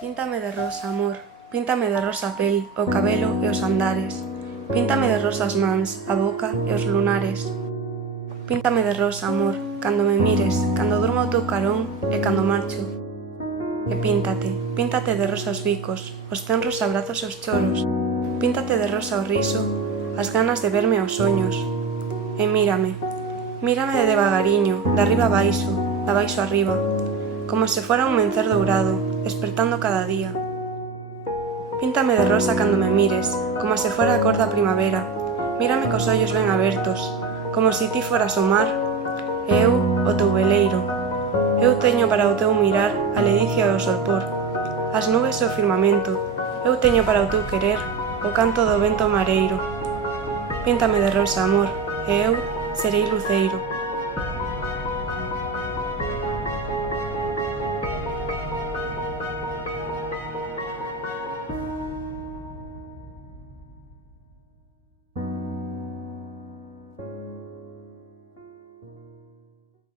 Píntame de rosa, amor, píntame de rosa a pel, o cabelo e os andares. Píntame de rosa as mans, a boca e os lunares. Píntame de rosa, amor, cando me mires, cando durmo ao teu carón e cando marcho. E píntate de rosa os bicos, os tenros abrazos e os choros. Píntate de rosa o riso, as ganas de verme aos soños. E mírame de devagariño, de arriba a baixo, de abaixo a arriba, como se fora un mencer dourado, despertando cada día. Píntame de rosa cando me mires, como se fora a cor da primavera. Mírame cos ollos ben abertos, como se ti foras o mar, e eu o teu veleiro. Eu teño para o teu mirar a ledicia e o solpor, as nubes e o firmamento. Eu teño para o teu querer o canto do vento mareiro. Píntame de rosa, amor, e eu serei luceiro.